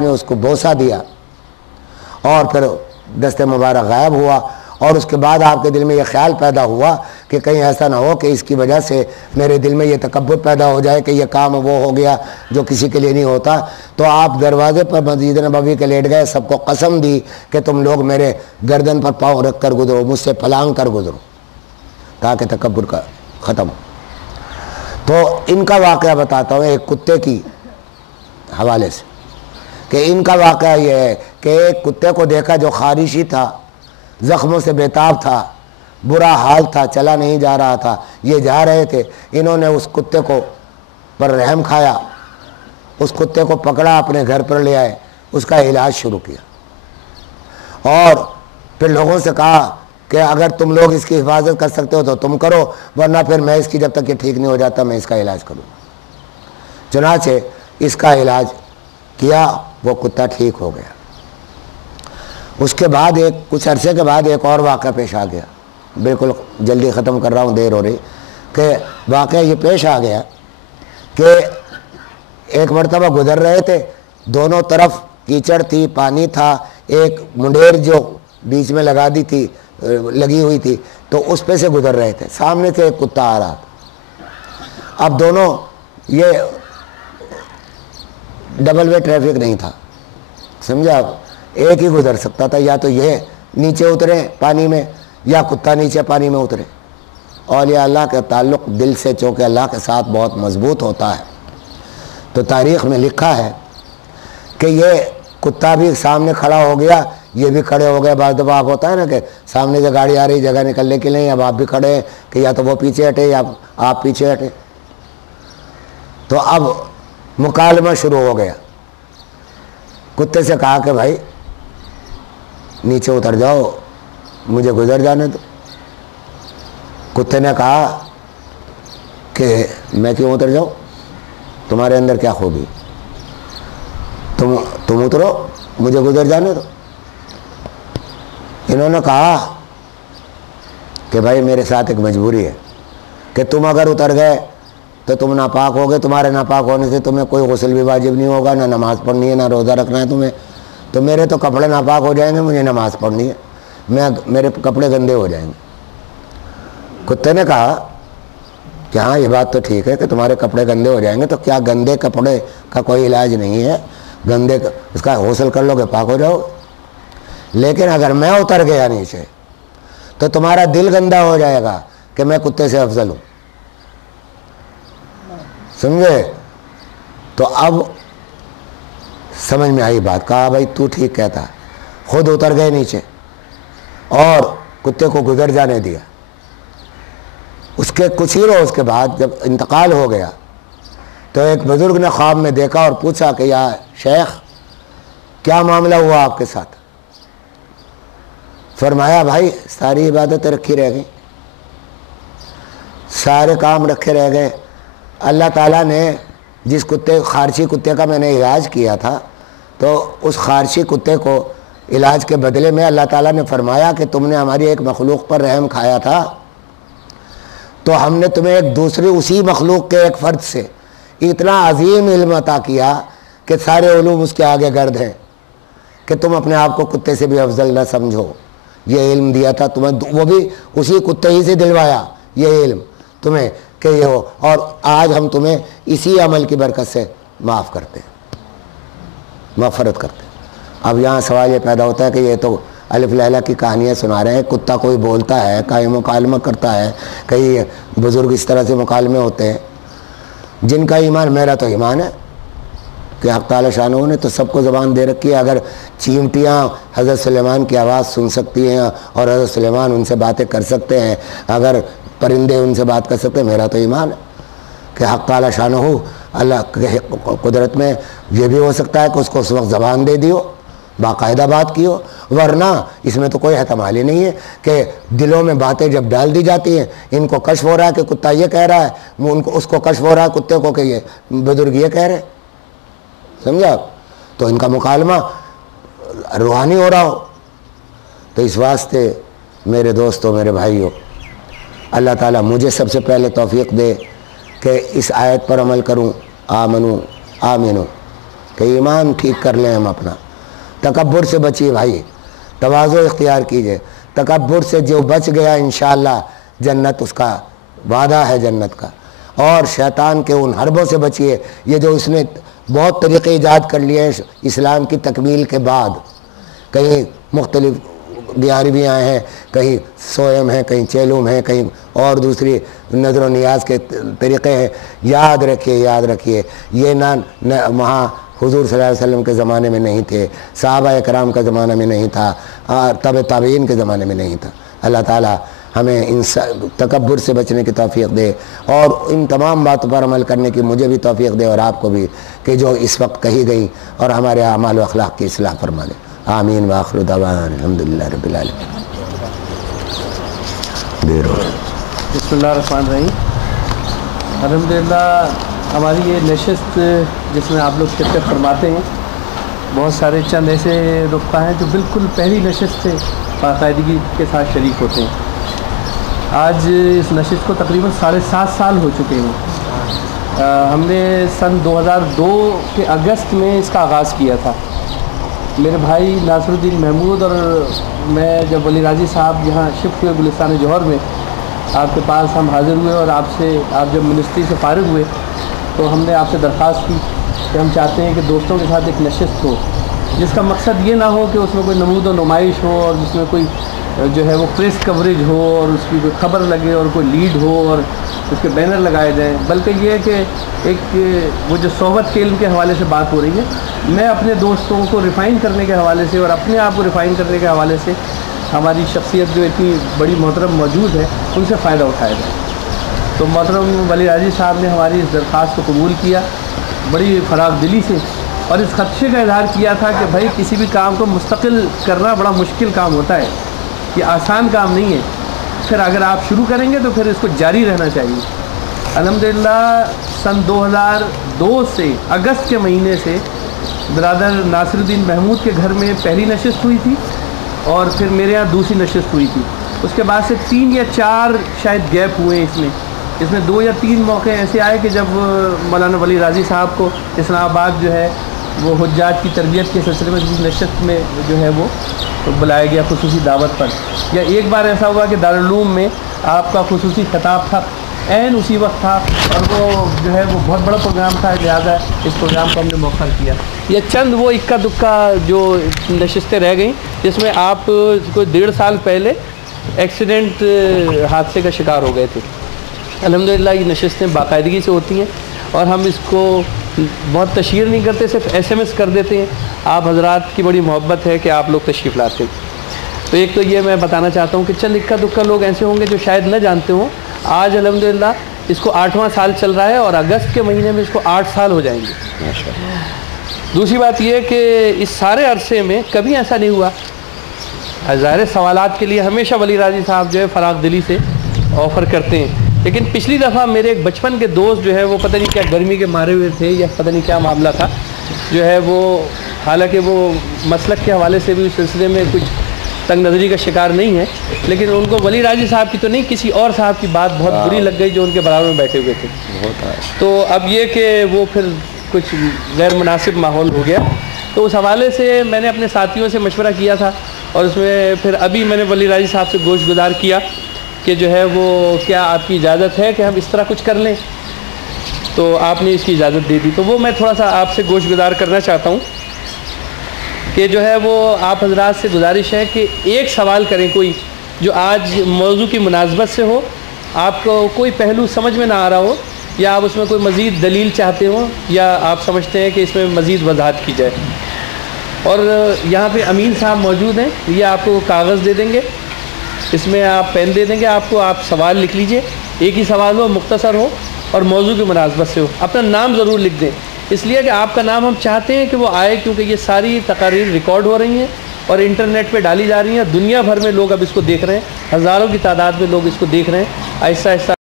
آپ نے اس کو بوسہ دیا اور پھر دست مبارک غائب ہوا، اور اس کے بعد آپ کے دل میں یہ خیال پیدا ہوا کہ کہیں ایسا نہ ہو کہ اس کی وجہ سے میرے دل میں یہ تکبر پیدا ہو جائے کہ یہ کام وہ ہو گیا جو کسی کے لیے نہیں ہوتا، تو آپ دروازے پر مسجد نبوی کے لیٹ گئے، سب کو قسم دی کہ تم لوگ میرے گردن پر پاؤں رکھ کر گزرو، مجھ سے پھلانگ کر گزرو تاکہ تکبر کا ختم ہو۔ تو ان کا واقعہ بتاتا ہوں ایک کتے کی حوالے سے، کہ ان کا واقعہ یہ ہے کہ ایک کتے کو دیکھا جو خارشی تھا، زخموں سے بےتاب تھا، برا حال تھا، چلا نہیں جا رہا تھا، یہ جا رہے تھے، انہوں نے اس کتے کو پر رحم کھایا، اس کتے کو پکڑا، اپنے گھر پر لے آئے، اس کا علاج شروع کیا، اور پھر لوگوں سے کہا کہ اگر تم لوگ اس کی حفاظت کر سکتے ہو تو تم کرو، ورنہ پھر میں اس کی جب تک یہ ٹھیک نہیں ہو جاتا میں اس کا علاج کروں۔ چنانچہ اس کا علاج کیا، وہ کتا ٹھیک ہو گیا۔ اس کے بعد کچھ عرصے کے بعد ایک اور واقعہ پیش آ گیا، بالکل جلدی ختم کر رہا ہوں، دیر ہو رہی، کہ واقعہ یہ پیش آ گیا کہ ایک مرتبہ گزر رہے تھے، دونوں طرف کیچڑ تھی، پانی تھا، ایک منڈیر جو بیچ میں لگی ہوئی تھی، تو اس پہ سے گزر رہے تھے، سامنے سے ایک کتا آ رہا تھا۔ اب دونوں، یہ ڈبل وے ٹریفک نہیں تھا، سمجھا آپ، ایک ہی گزر سکتا تھا، یا تو یہ نیچے اترے پانی میں یا کتا نیچے پانی میں اترے۔ اولیاء اللہ کا تعلق دل سے چونکہ اللہ کے ساتھ بہت مضبوط ہوتا ہے، تو تاریخ میں لکھا ہے کہ یہ کتا بھی سامنے کھڑا ہو گیا، یہ بھی کھڑے ہو گئے۔ بعض دفعہ آپ ہوتا ہے نا کہ سامنے سے گاڑی آ رہی، جگہ نکلنے کے لیے، اب آپ بھی کھڑے ہیں کہ یا تو وہ پیچھے ہٹے یا آپ پیچھے ہٹے، تو اب مکالمہ شروع ہو گیا۔ کتے سے کہا کہ بھائی نیچے اتر جاؤ، مجھے گزر جانے دو۔ کتے نے کہا کہ میں کیوں اتر جاؤں، تمہارے اندر کیا خوبی، تم اترو، مجھے گزر جانے دو۔ انہوں نے کہا کہ بھائی میرے ساتھ ایک مجبوری ہے کہ تم اگر اتر گئے تو تم ناپاک ہو گئے، تمہارے ناپاک ہونے سے تمہیں کوئی غسل بھی واجب نہیں ہوگا، نہ نماز پڑھنی ہے، نہ روزہ رکھنا ہے تمہیں، تو میرے تو کپڑے ناپاک ہو جائیں گے، مجھے نماز پڑھنی ہے، میرے کپڑے گندے ہو جائیں گے۔ کتے نے کہا کہ ہاں یہ بات تو ٹھیک ہے کہ تمہارے کپڑے گندے ہو جائیں گے، تو کیا گندے کپڑے کا کوئی علاج نہیں ہے، اس کا غسل کر لو گے پاک ہو جاؤ گے، لیکن اگر میں اتر گیا نیچے تو تمہارا دل گندا ہو جائے گا کہ میں کتے سے افضل ہوں، سمجھے؟ تو اب سمجھ میں آئی بات، کہا بھائی تو ٹھیک کہتا، خود اتر گئے نیچے اور کتے کو گزر جانے دیا۔ اس کے کچھ ہی روز کے بعد جب انتقال ہو گیا تو ایک بزرگ نے خواب میں دیکھا اور پوچھا کہ یا شیخ کیا معاملہ ہوا آپ کے ساتھ؟ فرمایا بھائی ساری عبادتیں رکھی رہ گئیں، سارے کام رکھے رہ گئے، اللہ تعالیٰ نے جس خارشی کتے کا میں نے علاج کیا تھا، تو اس خارشی کتے کو علاج کے بدلے میں اللہ تعالیٰ نے فرمایا کہ تم نے ہماری ایک مخلوق پر رحم کھایا تھا، تو ہم نے تمہیں ایک دوسری اسی مخلوق کے ایک فرد سے اتنا عظیم علم عطا کیا کہ سارے علوم اس کے آگے گرد ہیں، کہ تم اپنے آپ کو کتے سے بھی افضل نہ سمجھو، یہ علم دیا تھا تمہیں، وہ بھی اسی کتے ہی سے دلوایا یہ علم تمہیں کہ یہ ہو، اور آج ہم تمہیں اسی عمل کی برکت سے معاف کرتے ہیں، مغفرت کرتے ہیں۔ اب یہاں سوال یہ پیدا ہوتا ہے کہ یہ تو الف لیلہ کی کہانیاں سنا رہے ہیں، کتا کوئی بولتا ہے، کئی مکالمہ کرتا ہے، کئی بزرگ اس طرح سے مکالمے ہوتے ہیں، جن کا ایمان، میرا تو ایمان ہے کہ حق تعالی شانہ نے تو سب کو زبان دے رکھی ہے، اگر چیونٹیاں حضرت سلیمان کی آواز سن سکتی ہیں اور حضرت سلیمان ان سے باتیں کر سکتے ہیں، اگر پرندے ان سے بات کر سکتے ہیں، میرا تو ایمان ہے کہ حق تعالی شانہ اللہ کے قدرت میں یہ بھی ہو سکتا ہے کہ اس کو اس وقت زبان دے دیو، باقاعدہ بات کی ہو، ورنہ اس میں تو کوئی احتمال ہی نہیں ہے کہ دلوں میں باتیں جب ڈال دی جاتی ہیں، ان کو کشف ہو رہا ہے کہ کتا یہ کہہ رہا ہے، اس کو کشف ہو رہا ہے کتے کو کہ یہ بزرگ یہ کہہ رہے، سمجھا؟ تو ان کا مکالمہ روحانی ہو رہا ہو۔ تو اس واسطے میرے دوستوں، میرے بھائیوں، اللہ تعالیٰ مجھے سب سے پہلے توفیق دے کہ اس آیت پر عمل کروں، آمنو کہ ایمان ٹھیک کر لیں ہم اپنا. تکبر سے بچیے بھائی, تواضع اختیار کیجئے. تکبر سے جو بچ گیا انشاءاللہ جنت اس کا وعدہ ہے جنت کا. اور شیطان کے ان حربوں سے بچیے, یہ جو اس نے بہت طریقے ایجاد کر لیے ہیں اسلام کی تکمیل کے بعد. کہیں مختلف گیارہویں آئے ہیں, کہیں سوئم ہیں, کہیں چیلوم ہیں, کہیں اور دوسری نظر و نیاز کے طریقے ہیں. یاد رکھیے یہ نہ وہاں حضور صلی اللہ علیہ وسلم کے زمانے میں نہیں تھے, صحابہ کرام کے زمانے میں نہیں تھا, اور تابعین کے زمانے میں نہیں تھا. اللہ تعالی ہمیں ان تکبر سے بچنے کی توفیق دے, اور ان تمام باتوں پر عمل کرنے کی مجھے بھی توفیق دے اور آپ کو بھی, کہ جو اس وقت کہی گئی, اور ہمارے اعمال و اخلاق کی اصلاح فرما دے. آمین وآخر دعوانا الحمدللہ رب العالمین. بسم اللہ الرحمن الرحیم. الحمدللہ ہماری یہ نشست جس میں آپ لوگ شرکت فرماتے ہیں, بہت سارے چند ایسے رفقہ ہیں جو بالکل پہلی نشست سے باقاعدگی کے ساتھ شریک ہوتے ہیں. آج اس نشست کو تقریباً 7.5 سال ہو چکے ہیں. ہم نے سن 2002 کے اگست میں اس کا آغاز کیا تھا. میرے بھائی ناصر الدین محمود اور میں جب ولی راضی صاحب یہاں شفٹ ہوئے گلستان جوہر میں, آپ کے پاس ہم حاضر ہوئے, اور آپ جب منسٹری سے فارغ ہوئے تو ہم نے آپ سے درخواست کی کہ ہم چاہتے ہیں کہ دوستوں کے ساتھ ایک نشست ہو جس کا مقصد یہ نہ ہو کہ اس میں کوئی نمود و نمائش ہو, اور جس میں کوئی جو ہے وہ پریس کوریج ہو, اور اس کی کوئی خبر لگے, اور کوئی لیڈ ہو, اور اس کے بینر لگائے جائیں, بلکہ یہ کہ ایک وہ جو صحبت کے علم کے حوالے سے بات ہو رہی ہے, میں اپنے دوستوں کو ریفائن کرنے کے حوالے سے اور اپنے آپ کو ریفائن کرنے کے حوالے سے ہماری شخصیت جو اتنی بڑی محترم موجود ہے ان سے فائدہ اٹھایا جائے. تو محترم ولی راضی صاحب نے ہماری اس درخواست کو قبول کیا بڑی فراغ دلی سے, اور اس خدشے کا اظہار کیا تھا کہ بھائی کسی بھی کام کو مستقل کرنا بڑا مشکل کام ہوتا ہے, یہ آسان کام نہیں ہے. پھر اگر آپ شروع کریں گے تو پھر اس کو جاری رہنا چاہیے. الحمدللہ سن 2002 سے اگست کے مہینے سے برادر ناصر الدین محمود کے گھر میں پہلی نشست ہوئی تھی, اور پھر میرے یہاں دوسری نشست ہوئی تھی. اس کے بعد سے 3 یا 4 شاید گیپ ہوئے اس میں 2 یا 3 موقع ایسے آئے کہ جب مولانا ولی راضی صاحب کو اسلام آباد جو ہے وہ حجاج کی تربیت کے سلسلے میں نشست میں جو ہے وہ بلایا گیا خصوصی دعوت پر, یا ایک بار ایسا ہوا کہ دارالعلوم میں آپ کا خصوصی خطاب تھا, عین اسی وقت تھا, اور وہ جو ہے وہ بہت بڑا پروگرام تھا, لہٰذا اس پروگرام کو ہم نے مؤخر کیا. یہ چند وہ اکا دکا جو نشستیں رہ گئیں جس میں آپ کوئی 1.5 سال پہلے ایکسیڈنٹ حادثے کا شکار ہو گئے تھے. الحمدللہ یہ نشستیں باقاعدگی سے ہوتی ہیں, اور ہم اس کو بہت تشہیر نہیں کرتے, صرف SMS کر دیتے ہیں. آپ حضرات کی بڑی محبت ہے کہ آپ لوگ تشریف لاتے. تو ایک تو یہ میں بتانا چاہتا ہوں کہ چند اکا دکا لوگ ایسے ہوں گے جو شاید نہ جانتے ہوں, آج الحمدللہ اس کو 8واں سال چل رہا ہے, اور اگست کے مہینے میں اس کو 8 سال ہو جائیں گے. دوسری بات یہ کہ اس سارے عرصے میں کبھی ایسا نہیں ہوا, ظاہر سوالات کے لیے ہمیشہ ولی راضی صاحب جو ہے فراغ دلی سے آفر کرتے ہیں, لیکن پچھلی دفعہ میرے ایک بچپن کے دوست جو ہے وہ پتہ نہیں کیا گرمی کے مارے ہوئے تھے یا پتہ نہیں کیا معاملہ تھا, جو ہے وہ حالانکہ وہ مسلک کے حوالے سے بھی اس سلسلے میں کچھ تنگ نظری کا شکار نہیں ہے, لیکن ان کو ولی راضی صاحب کی تو نہیں کسی اور صاحب کی بات بہت بری لگ گئی جو ان کے برابر میں بیٹھے ہوئے تھے. تو اب یہ کہ وہ پھر کچھ غیر مناسب ماحول ہو گیا, تو اس حوالے سے میں نے اپنے ساتھیوں سے مشورہ کیا تھا, اور اس میں پھر ابھی میں نے ولی راضی صاحب سے گوش گزار کیا کہ جو ہے وہ کیا آپ کی اجازت ہے کہ ہم اس طرح کچھ کر لیں, تو آپ نے اس کی اجازت دے دی. تو وہ میں تھوڑا سا آپ سے گوش گزار کرنا چاہتا ہوں کہ جو ہے وہ آپ حضرات سے گزارش ہے کہ ایک سوال کریں کوئی جو آج موضوع کی مناسبت سے ہو, آپ کو کوئی پہلو سمجھ میں نہ آ رہا ہو, یا آپ اس میں کوئی مزید دلیل چاہتے ہوں, یا آپ سمجھتے ہیں کہ اس میں مزید وضاحت کی جائے. اور یہاں پہ امین صاحب موجود ہیں, یہ آپ کو کاغذ دے دیں گے, اس میں آپ پین دے دیں گے آپ کو, آپ سوال لکھ لیجئے, ایک ہی سوال ہو, مختصر ہو اور موضوع کی مناسبت سے ہو. اپنا نام ضرور لکھ دیں, اس لیے کہ آپ کا نام ہم چاہتے ہیں کہ وہ آئے, کیونکہ یہ ساری تقاریر ریکارڈ ہو رہی ہیں اور انٹرنیٹ پہ ڈالی جا رہی ہیں. دنیا بھر میں لوگ اب اس کو دیکھ رہے ہیں, ہزاروں کی تعداد میں لوگ اس کو دیکھ رہے ہیں. آہستہ آہستہ